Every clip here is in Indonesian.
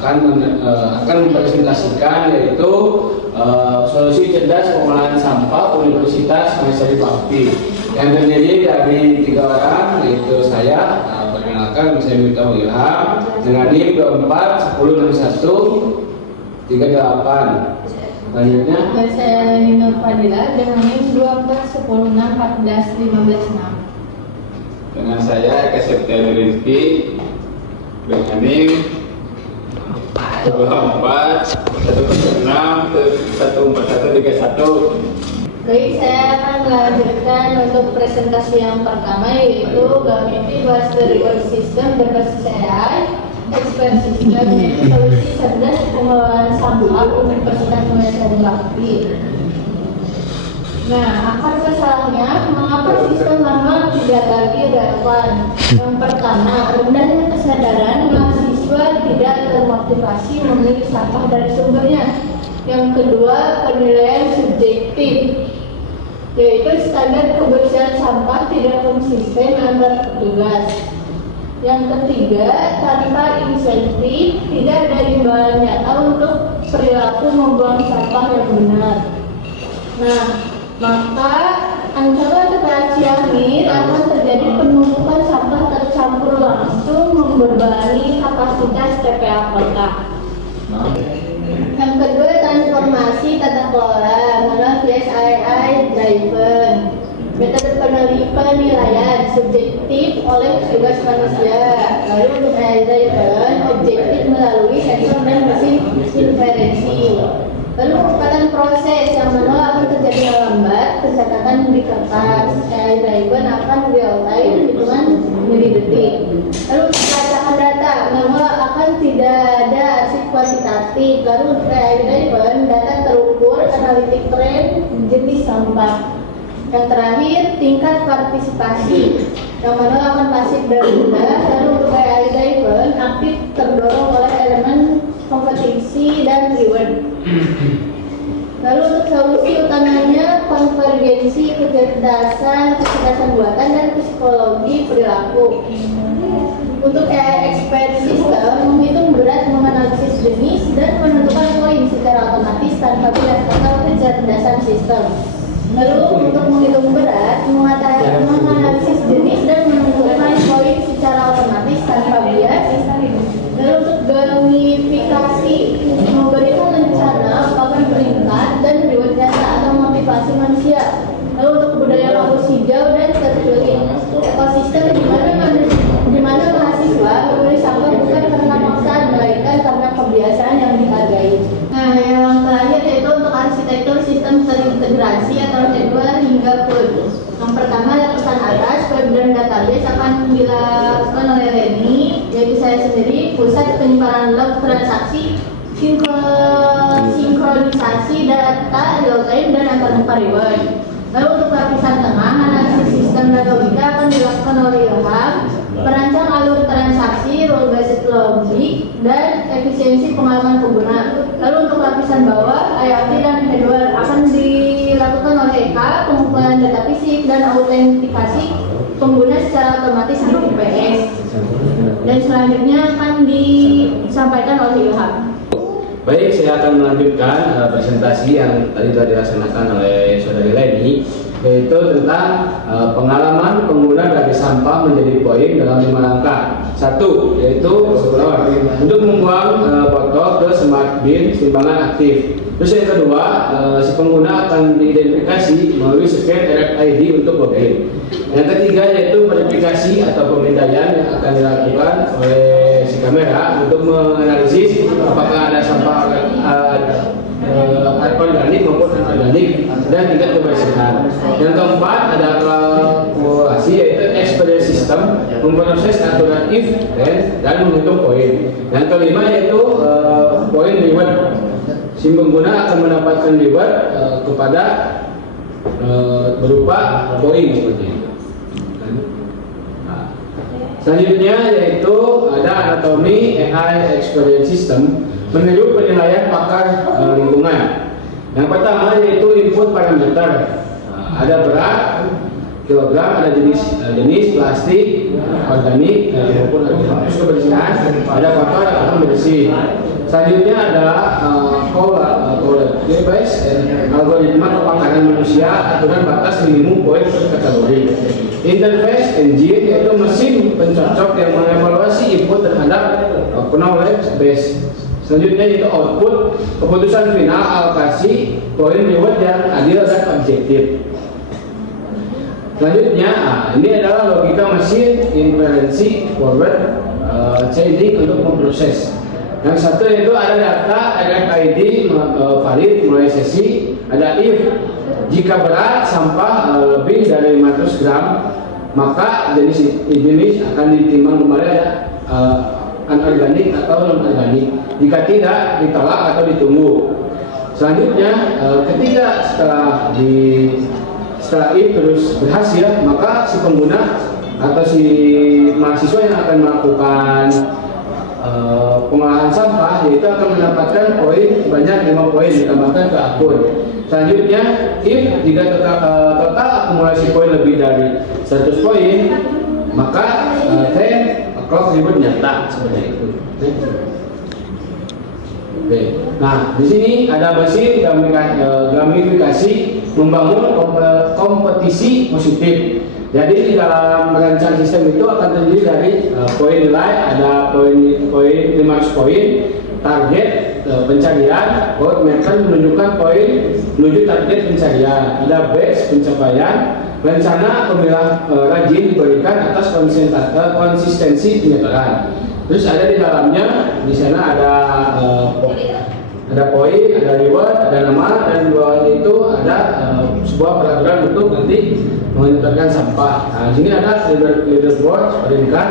akan mempresentasikan yaitu solusi cerdas pengolahan sampah Universitas Maisari Bakti yang terdiri dari 3 orang, yaitu saya, perkenalkan saya Miftahul Ilham dengan NIM 24 1061 38. Selanjutnya saya Nur Fadila dengan NIM 24 10 6 14 15 6. Dengan saya Eka Septian Rizky dengan NIM 24 106 14131. Baik, saya akan melanjutkan untuk presentasi yang pertama, yaitu Gravity Based Reward System berbasis AI Expert System, yaitu solusi cerdas pengelolaan sampah Universitas Maisari Bakti. Nah, akar masalahnya mengapa sistem manual tidak lagi relevan? Yang pertama, rendahnya kesadaran mahasiswa tidak termotivasi memilih sampah dari sumbernya. Yang kedua, penilaian subjektif, yaitu standar kebersihan sampah tidak konsisten antar petugas. Yang ketiga, tanpa insentif tidak ada imbalan nyata untuk perilaku membuang sampah yang benar. Nah, maka ancaman terciamir akan terjadi penumpukan sampah tercampur langsung membebani kapasitas TPA kota. Yang kedua, transformasi tata kelola melalui VSAI driven. Metode penilaian subjektif oleh petugas manusia. Lalu untuk AI driven objektif melalui sensor dan mesin inferensi. Lalu kecepatan proses yang manual akan terjadi lambat, pencatatan di kertas. AI driven akan real time hitungan milidetik. Lalu pelacakan data manual akan tidak ada arsip kuantitatif. Lalu untuk AI driven data terukur analitik tren jenis sampah. Yang terakhir, tingkat partisipasi yang manual akan pasif dan rendah. Lalu untuk AI driven aktif terdorong oleh elemen kompetisi dan reward. Lalu untuk solusi utamanya konvergensi kecerdasan buatan dan psikologi perilaku. Untuk AI expert system menghitung berat, menganalisis jenis dan menentukan poin secara otomatis tanpa berdasarkan kecerdasan sistem. Lalu untuk menghitung berat, menganalisis jenis dan menentukan poin secara otomatis tanpa bias. Lalu untuk gamifikasi, memberikan rencana, papan peringkat dan reward data atau motivasi manusia. Lalu untuk budaya kampus hijau dan terpilih, ekosistem di mana mahasiswa memilih sampah bukan karena paksaan melainkan karena kebiasaan yang dihargai. Nah, yang terakhir yaitu untuk arsitektur sistem terintegrasi atau hardware hingga cloud. Yang pertama, lapisan atas web dan database akan dilakukan oleh Reni, yaitu saya sendiri, pusat penyimpanan log transaksi, sinkronisasi data real time dan antar reward. Lalu untuk lapisan tengah, analisis sistem dan logika akan dilakukan oleh Ilham, perancang alur transaksi, role based logic, dan efisiensi pengalaman pengguna. Lalu untuk lapisan bawah, IoT dan hardware akan dilakukan oleh Eka, pengumpulan data fisik dan autentikasi pengguna secara otomatis di TPS. Dan selanjutnya akan disampaikan oleh Ilham. baik, saya akan melanjutkan presentasi yang tadi telah dilaksanakan oleh saudari Leni, yaitu tentang pengalaman pengguna dari sampah menjadi poin dalam 5 langkah. 1, yaitu untuk membuang botol ke smart bin timbangan aktif. Terus yang kedua, si pengguna akan diidentifikasi melalui scan RFID untuk login. Yang ketiga yaitu verifikasi atau pemindaian yang akan dilakukan oleh si kamera untuk menganalisis apakah ada sampah organik maupun anorganik dan tingkat kebersihan. Yang keempat ada kalkulasi yaitu experience system, memproses aturan if dan menghitung poin. Yang kelima yaitu poin reward. Si pengguna akan mendapatkan reward kepada berupa poin seperti itu. Selanjutnya yaitu ada anatomi AI experience system meniru penilaian pakar lingkungan. Yang pertama yaitu input parameter, ada berat, kilogram, ada jenis plastik, organik maupun terus kebersihan, ada kotor, ada bersih. Selanjutnya ada algoritma kepakaran manusia, aturan batas minimum poin per kategori. Interface engine yaitu mesin pencocok yang mengevaluasi input terhadap knowledge base. Selanjutnya itu output, keputusan final alokasi poin reward yang adil dan objektif. Selanjutnya, ini adalah logika mesin inferensi forward chaining untuk memproses. Yang satu yaitu ada data RFID valid mulai sesi, ada if jika berat sampah lebih dari 500 gram maka jenis akan ditimbang kembali ada anorganik atau non organik. Jika tidak ditolak atau ditunggu. Selanjutnya ketika setelah if terus berhasil, maka si pengguna atau si mahasiswa yang akan melakukan pengolahan sampah yaitu akan mendapatkan poin sebanyak 5 poin ditambahkan ke akun. Selanjutnya, if jika total akumulasi poin lebih dari 100 poin, maka clock reward nyata seperti itu. Oke. Nah, di sini ada mesin gamifikasi membangun kompetisi positif. Jadi di dalam merancang sistem itu akan terdiri dari poin nilai, ada poin 500 poin, target pencarian, code method menunjukkan poin menuju target pencarian, ada batch pencapaian, rencana pemilah rajin diberikan atas konsistensi penyebaran. Terus ada di dalamnya, di sana ada poin, ada reward, ada nama, dan di bawah itu ada sebuah peraturan untuk nanti menentukan sampah. Nah, di sini ada leaderboard peringkat.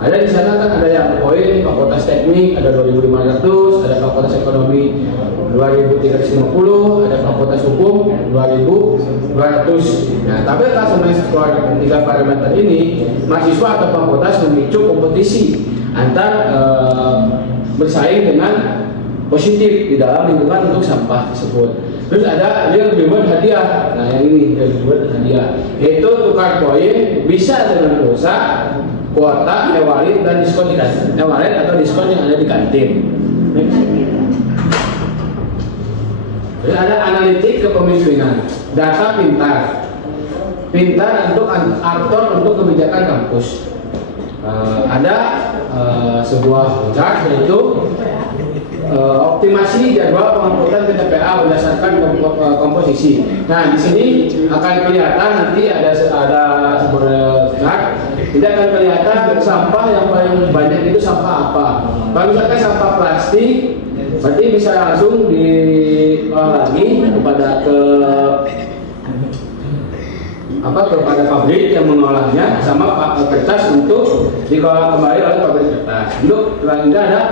Ada di sana kan ada yang poin fakultas teknik ada 2.500, ada fakultas ekonomi 2.350, ada fakultas hukum 2.200. Nah, tapi atas semua tiga parameter ini, mahasiswa atau fakultas memicu kompetisi antar bersaing dengan positif di dalam lingkungan untuk sampah tersebut. Terus ada real reward hadiah. Nah, yang ini real reward hadiah, yaitu tukar poin bisa dengan pulsa, kuota, e-wallet dan diskon di kantin, e-wallet atau diskon yang ada di kantin. Terus ada analitik kepemimpinan, data pintar untuk aktor untuk kebijakan kampus. Ada sebuah chart yaitu optimasi jadwal pengangkutan ke TPA berdasarkan komposisi. Nah, di sini akan kelihatan nanti ada sebuah chart. Tidak akan kelihatan sampah yang paling banyak itu sampah apa. Kalau misalkan sampah plastik, berarti bisa langsung diolah lagi kepada pabrik yang mengolahnya, sama kertas untuk diolah kembali oleh pabrik kertas. Untuk selanjutnya ada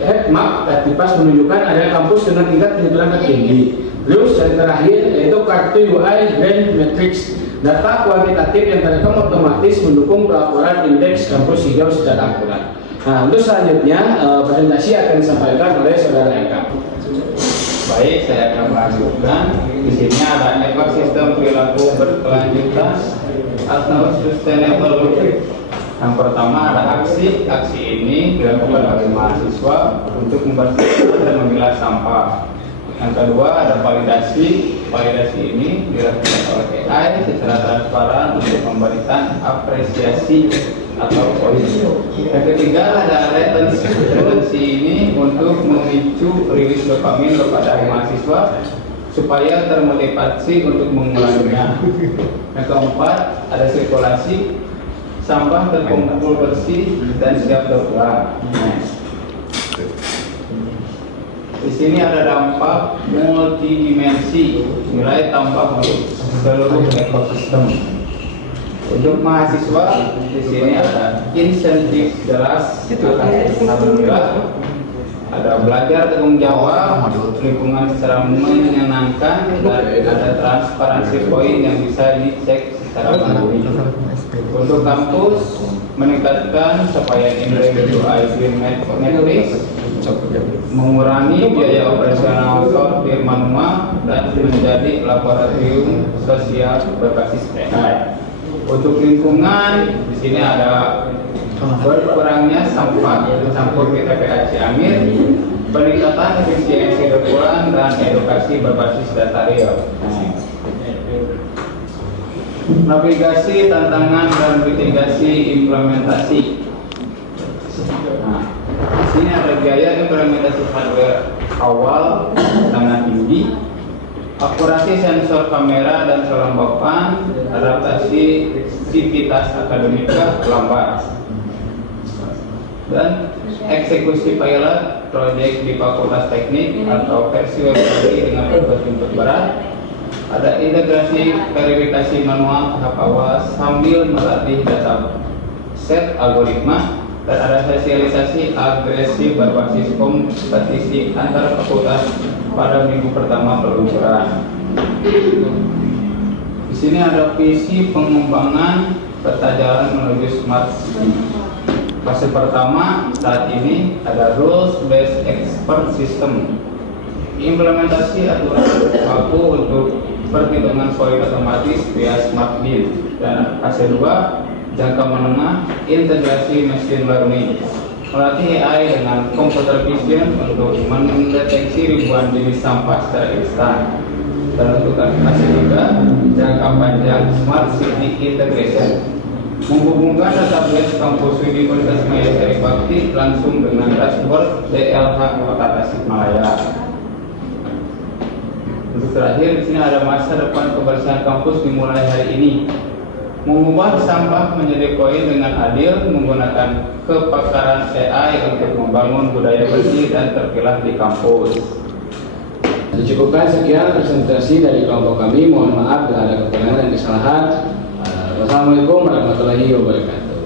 head map tipas menunjukkan ada kampus dengan tingkat penyebaran tertinggi. Terus yang terakhir yaitu kartu UI Brand Matrix, data kuantitatif yang terekam otomatis mendukung pelaporan indeks kampus hijau secara akurat. Nah, untuk selanjutnya presentasi akan disampaikan oleh saudara Eka. Baik, saya akan melanjutkan. Di sini ada ekosistem perilaku berkelanjutan atau sustainable living. Yang pertama ada aksi ini dilakukan oleh mahasiswa untuk membersihkan dan memilah sampah. Yang kedua ada validasi ini dilakukan oleh AI secara transparan untuk memberikan apresiasi atau poin. Yang ketiga ada retensi ini untuk memicu rilis dopamin kepada mahasiswa supaya termotivasi untuk mengulanginya. Yang keempat ada sirkulasi, sampah terkumpul bersih dan siap terbuang. Di sini ada dampak multidimensi, nilai tambah untuk seluruh ekosistem. Untuk mahasiswa di sini ada insentif jelas, alhamdulillah. Ada belajar tanggung jawab, lingkungan secara menyenangkan, dan ada transparansi poin yang bisa dicek secara mandiri. Untuk kampus meningkatkan capaian indeks UI Green Matrix mengurangi biaya operasional sortir manual dan menjadi laboratorium sosial berbasis AI. Untuk lingkungan, di sini ada berkurangnya sampah bercampur di TPA Ciamir, peningkatan efisiensi dokumen dan edukasi berbasis data real. Navigasi, tantangan dan mitigasi implementasi. Nah, di sini ada biaya implementasi hardware awal sangat tinggi, akurasi sensor kamera dan kelembapan, adaptasi sivitas akademika lambat, dan eksekusi pilot proyek di Fakultas Teknik atau versi web dengan bentuk berat. Ada integrasi verifikasi manual tahap awal sambil melatih data set algoritma, dan ada sosialisasi agresif berbasis kompetisi antar fakultas pada minggu pertama peluncuran. Di sini ada visi pengembangan peta jalan menuju smart city. Fase pertama saat ini ada rules based expert system, implementasi aturan baku untuk perhitungan poin otomatis via smart bin, dan fase 2 jangka menengah integrasi machine learning, melatih AI dengan computer vision untuk mendeteksi ribuan jenis sampah secara instan. Dan untuk fase 3 jangka panjang smart city integration, menghubungkan database kampus Universitas Maya Sari Bakti langsung dengan dashboard DLH Kota Tasikmalaya. Untuk terakhir, di sini ada masa depan kebersihan kampus dimulai hari ini. Mengubah sampah menjadi koin dengan adil menggunakan kepakaran AI untuk membangun budaya bersih dan terpilah di kampus. Dicukupkan sekian presentasi dari kelompok kami. Mohon maaf bila ada kekurangan dan kesalahan. Wassalamualaikum warahmatullahi wabarakatuh.